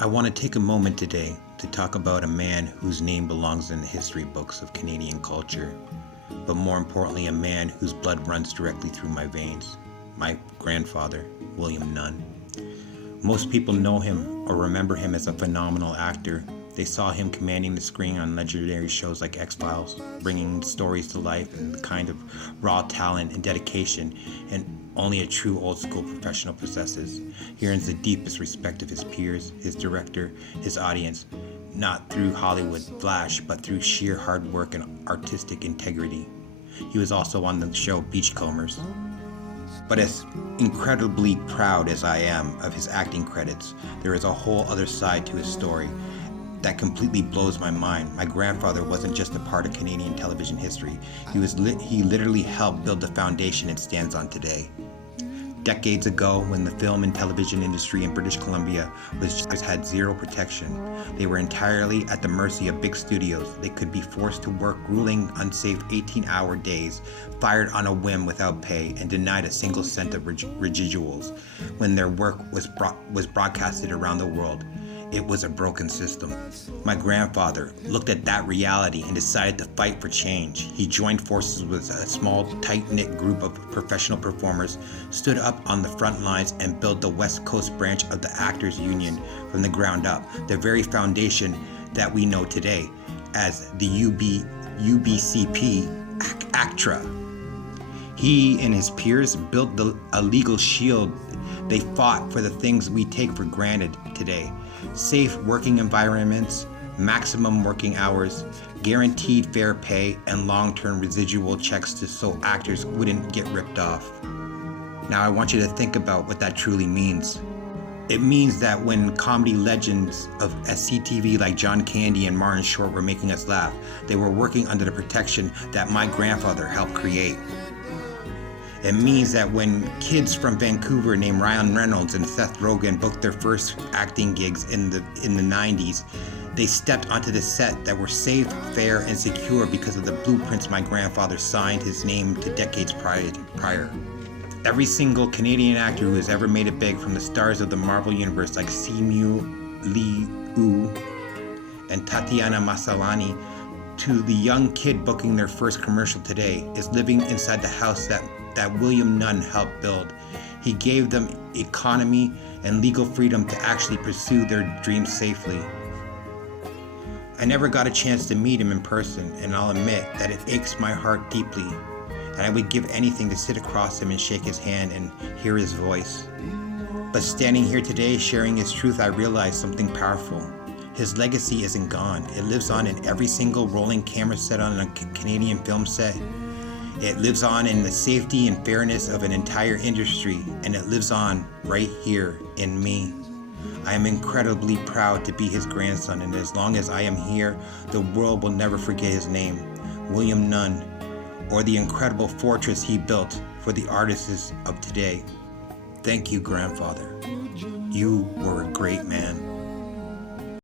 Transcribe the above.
I want to take a moment today to talk about a man whose name belongs in the history books of Canadian culture, but more importantly, a man whose blood runs directly through my veins, my grandfather, William Nunn. Most people know him or remember him as a phenomenal actor. They saw him commanding the screen on legendary shows like X-Files, bringing stories to life and the kind of raw talent and dedication and only a true old-school professional possesses. He earns the deepest respect of his peers, his director, his audience, not through Hollywood flash, but through sheer hard work and artistic integrity. He was also on the show Beachcombers. But as incredibly proud as I am of his acting credits, there is a whole other side to his story that completely blows my mind. My grandfather wasn't just a part of Canadian television history. He literally helped build the foundation it stands on today. Decades ago, when the film and television industry in British Columbia had zero protection, they were entirely at the mercy of big studios. They could be forced to work grueling, unsafe 18-hour days, fired on a whim without pay, and denied a single cent of residuals when their work was broadcasted around the world. It was a broken system. My grandfather looked at that reality and decided to fight for change. He joined forces with a small, tight-knit group of professional performers, stood up on the front lines, and built the West Coast branch of the Actors Union from the ground up, the very foundation that we know today as the UBCP ACTRA. He and his peers built a legal shield. They fought for the things we take for granted today. Safe working environments, maximum working hours, guaranteed fair pay, and long-term residual checks so actors wouldn't get ripped off. Now I want you to think about what that truly means. It means that when comedy legends of SCTV like John Candy and Martin Short were making us laugh, they were working under the protection that my grandfather helped create. It means that when kids from Vancouver named Ryan Reynolds and Seth Rogen booked their first acting gigs in the 90s, they stepped onto the set that were safe, fair, and secure because of the blueprints my grandfather signed his name to decades prior. Every single Canadian actor who has ever made it big, from the stars of the Marvel Universe like Simu Liu and Tatiana Maslany to the young kid booking their first commercial today, is living inside the house that William Nunn helped build. He gave them economy and legal freedom to actually pursue their dreams safely. I never got a chance to meet him in person, and I'll admit that it aches my heart deeply, and I would give anything to sit across him and shake his hand and hear his voice. But standing here today sharing his truth, I realized something powerful. His legacy isn't gone. It lives on in every single rolling camera set on a Canadian film set. It lives on in the safety and fairness of an entire industry, and it lives on right here in me. I am incredibly proud to be his grandson, and as long as I am here, the world will never forget his name, William Nunn, or the incredible fortress he built for the artists of today. Thank you, grandfather. You were a great man.